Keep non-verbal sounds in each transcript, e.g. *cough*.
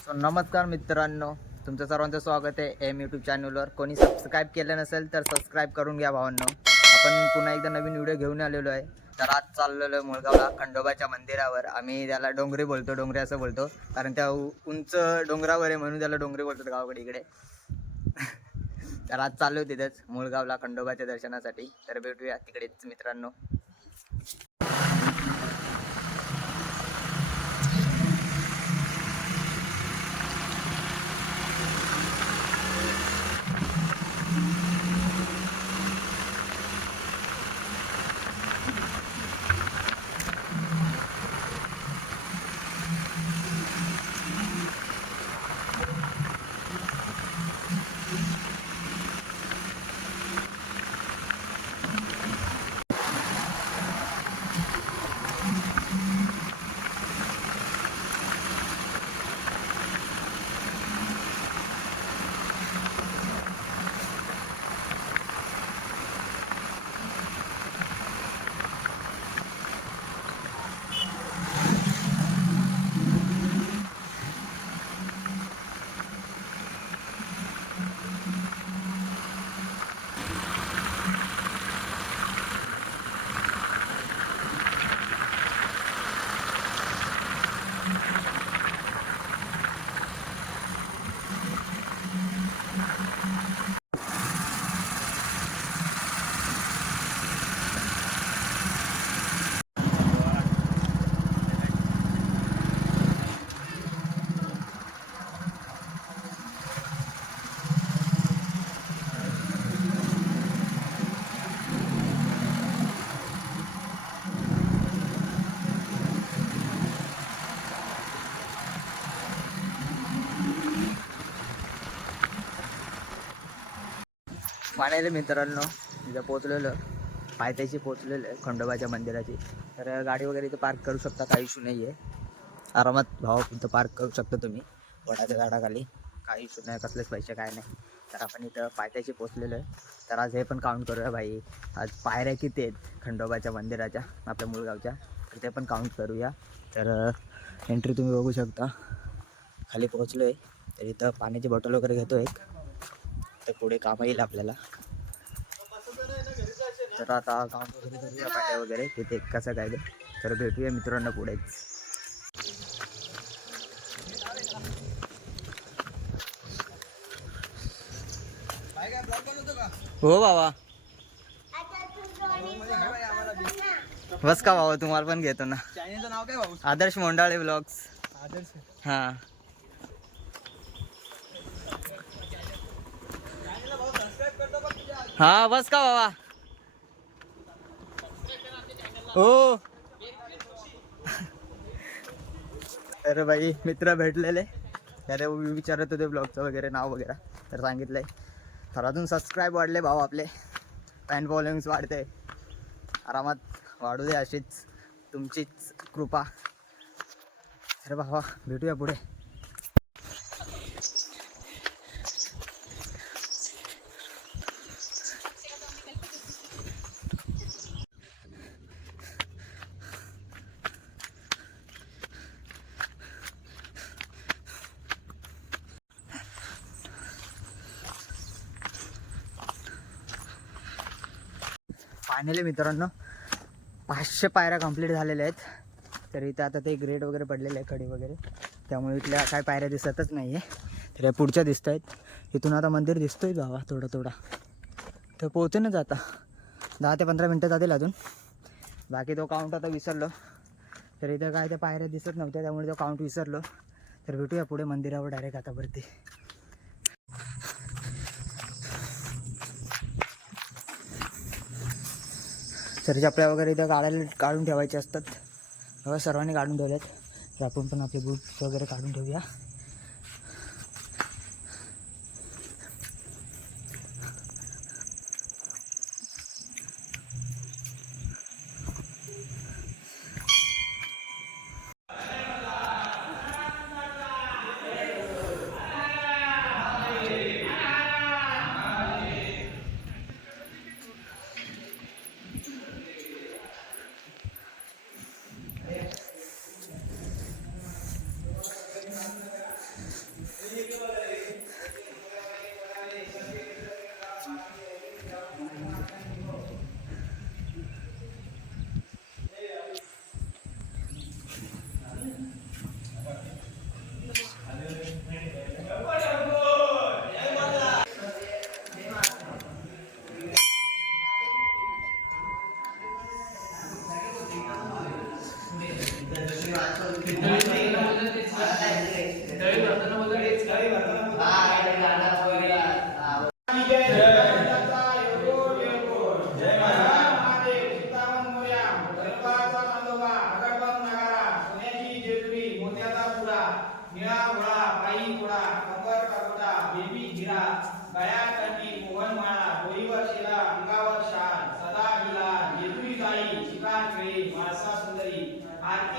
So नमस्कार मित्रांनो तुमचं सर्वांचं स्वागत आहे एम यूट्यूब चॅनलवर कोणी सबस्क्राईब केलं नसेल तर सबस्क्राईब करून घ्या भावांनो. आपण पुन्हा एकदा नवीन व्हिडिओ घेऊन आलेलो आहे. तर आज चाललेलो आहे मुळगावला खंडोबाच्या मंदिरावर. आम्ही त्याला डोंगरी बोलतो डोंगरी असं बोलतो. कारण त्या उंच डोंगरावर आहे म्हणून त्याला डोंगरी बोलतात गावाकडे इकडे. *laughs* तर आज चाललो तिथेच मुळगावला खंडोबाच्या दर्शनासाठी. तर भेटूया तिकडेच मित्रांनो. फायनली मित्रांनो इथं पोचलेलं पायथ्याशी पोचलेलं आहे खंडोबाच्या मंदिराची. तर गाडी वगैरे इथं पार्क करू शकता काही इशू नाही आहे आरामात भाव इथं पार्क करू शकता तुम्ही. वडाच्या झाडाखाली. काही इशू नाही कसलेच पैसे काय नाही. तर आपण इथं पायथ्याशी पोचलेलो आहे. तर आज हे पण काउंट करूया भाई. आज पायऱ्या किती आहेत? खंडोबाच्या मंदिराच्या आपल्या मुळगावच्या. तर ते पण काउंट करूया. तर एंट्री तुम्ही बघू शकता. खाली पोहोचलो आहे तर इथं पाण्याची बॉटल वगैरे घेतो एक. तर पुढे काम येईल आपल्याला. तर आता काउंट वगैरे करूया पाट्या वगैरे. तिथे कसं काय तर भेटूया मित्रांना पुढेच हो बाबा. बस का बाबा तुम्हाला पण घेतो ना. चॅनेलचं नाव काय भाऊ आदर्श मोंडाळे ब्लॉग्स आदर्श. हां. हा बस का बाबा? हो. तर भाई मित्र भेटलेले. तर विचारत होते ब्लॉगचं वगैरे नाव वगैरे तर सांगितलंय. तर अजून सबस्क्राईब वाढले भाऊ आपले. फॅन फॉलोईंग्स वाढते. आरामात वाढू दे अशीच तुमचीच कृपा. अरे भावा भेटूया पुढे. फायनली मित्रांनो पाचशे पायऱ्या कंप्लीट झालेल्या आहेत. तर इथं आता ते ग्रेड वगैरे पडलेले आहे खडी वगैरे. त्यामुळे इथल्या काय पायऱ्या दिसतच नाही आहे तर या पुढच्या दिसत आहेत. इथून आता मंदिर दिसतोय गावा थोडा थोडा. तर पोहोचूनच आता दहा ते पंधरा मिनटं जातील अजून. बाकी तो काउंट आता विसरलो. तर इथं काय त्या पायऱ्या दिसत नव्हत्या त्यामुळे तो काउंट विसरलो. तर भेटूया पुढे मंदिरावर डायरेक्ट आता वरती. सरच्या आपल्या वगैरे इथं काढायला काढून ठेवायचे असतात. सर्वांनी काढून ठेवल्यात. तर आपण पण आपले बूट वगैरे काढून ठेवूया.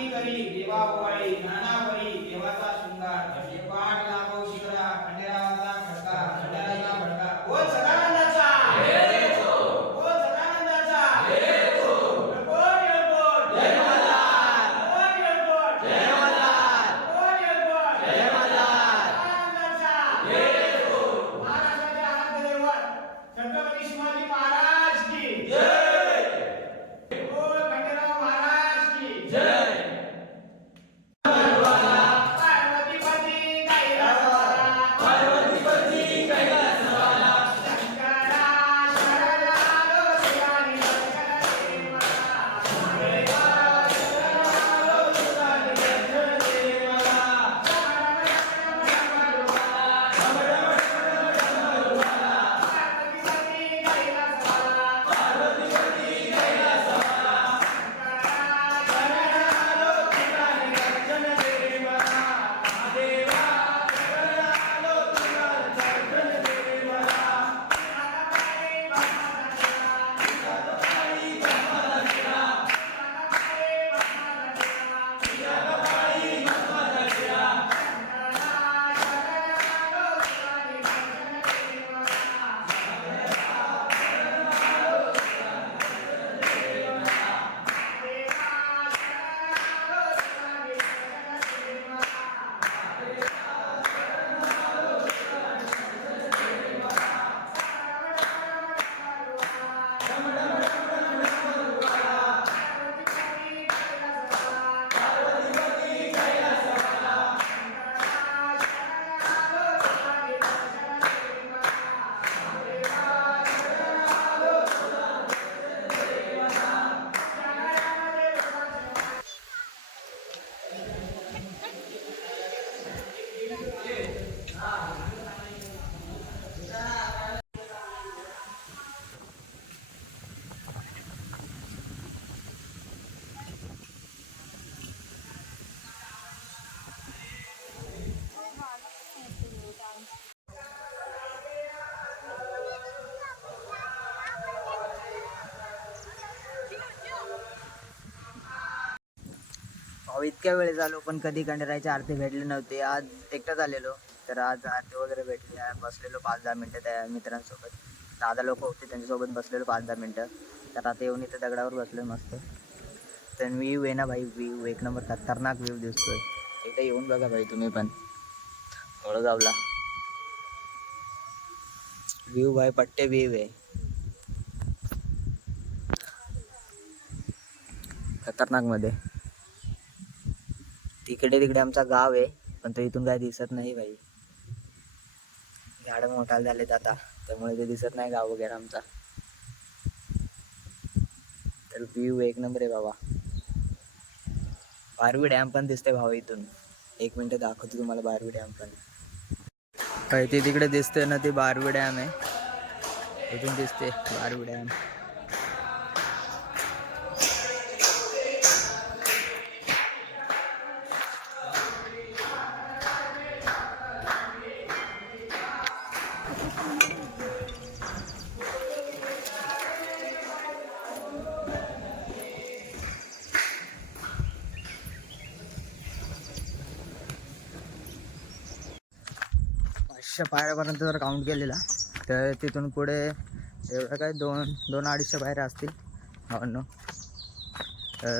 आरती करी देवा ओवाळी नाना अहो इतक्या वेळ झालो पण कधी खंडेरायची आरती भेटली नव्हती. आज एकटाच आलेलो. तर आज आरती वगैरे भेटली. बसलेलो पाच दहा मिनटं त्या मित्रांसोबत. दादा लोक होते त्यांच्यासोबत बसलेलो पाच दहा मिनटं. तर आता येऊन इथं दगडावर बसलो मस्त. तर व्ह्यू आहे ना भाई व्ह्यू एक नंबर खतरनाक व्ह्यू दिसतोय. एकदा येऊन बघा भाई तुम्ही पण. थोडं जावला व्ह्यू भाई पट्टे व्ह्यू आहे. खतरनाकमध्ये. तिकडे तिकडे आमचा गाव आहे पण तो इथून काय दिसत नाही भाई झाड मोठाले झालेत आता त्यामुळे ते दिसत नाही गाव वगैरे आमचा. तर व्ह्यू एक नंबर आहे बाबा. बारवी डॅम पण दिसते भावा इथून. एक मिनिट दाखवतो तुम्हाला बारवी डॅम पण. काय ते तिकडे दिसते ना ते बारवी डॅम आहे. इथून दिसते बारवी डॅम अडीचशे पायऱ्यापर्यंत जर काउंट केलेला तर तिथून पुढे एवढं काय दोन दोन अडीचशे पायऱ्या असतील. भावांनो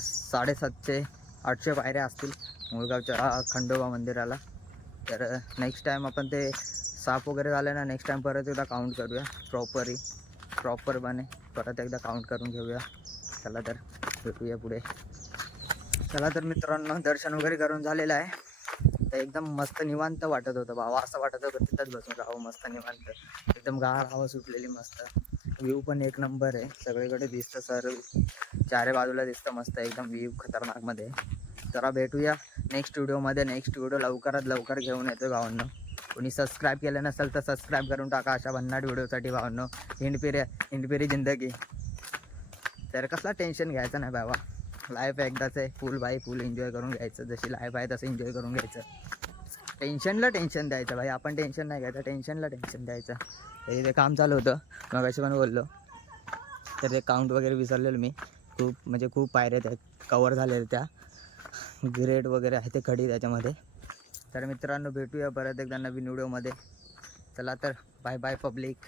साडेसातशे आठशे पायऱ्या असतील मुळगावच्या खंडोबा मंदिराला. तर नेक्स्ट टाईम आपण ते साप वगैरे झालं ना नेक्स्ट टाईम परत एकदा काउंट करूया. प्रॉपरी प्रॉपरपणे परत एकदा काउंट करून घेऊया. चला तर भेटूया पुढे. चला तर मित्रांनो दर्शन वगैरे करून झालेलं आहे. तर एकदम मस्त निवांत वाटत होतं भावा. असं वाटत होतं तिथंच बसून राहावं मस्त निवांत. एकदम गार हवा सुटलेली मस्त. व्ह्यू पण एक नंबर आहे. सगळीकडे दिसतं सर. चारे बाजूला दिसतं मस्त एकदम व्ह्यू खतरनाकमध्ये जरा भेटूया नेक्स्ट व्हिडिओमध्ये नेक्स्ट व्हिडिओ लवकरात लवकर घेऊन येतो भावांनो. कोणी सबस्क्राईब केलं नसेल तर सबस्क्राईब करून टाका अशा भन्नाट व्हिडिओसाठी भावांनो. हिंडपिरी हिंडपिरी जिंदगी. तर कसला टेन्शन घ्यायचं नाही बाबा लाईफ एकदाच आहे. फुल बाय फुल एन्जॉय करून घ्यायचं. जशी लाईफ आहे तसं एन्जॉय करून घ्यायचं. टेन्शनला टेन्शन द्यायचं भाई. आपण टेन्शन नाही घ्यायचं. टेन्शनला टेन्शन द्यायचं. हे ते काम चालू होतं मग असे पण बोललो. तर ते काउंट वगैरे विसरलेलो मी. खूप म्हणजे खूप पायऱ्या आहेत कवर झालेल्या त्या. ग्रेड वगैरे आहे ते खडी त्याच्यामध्ये. तर मित्रांनो भेटूया परत एकदा नवीन व्हिडिओमध्ये चला तर बाय बाय पब्लिक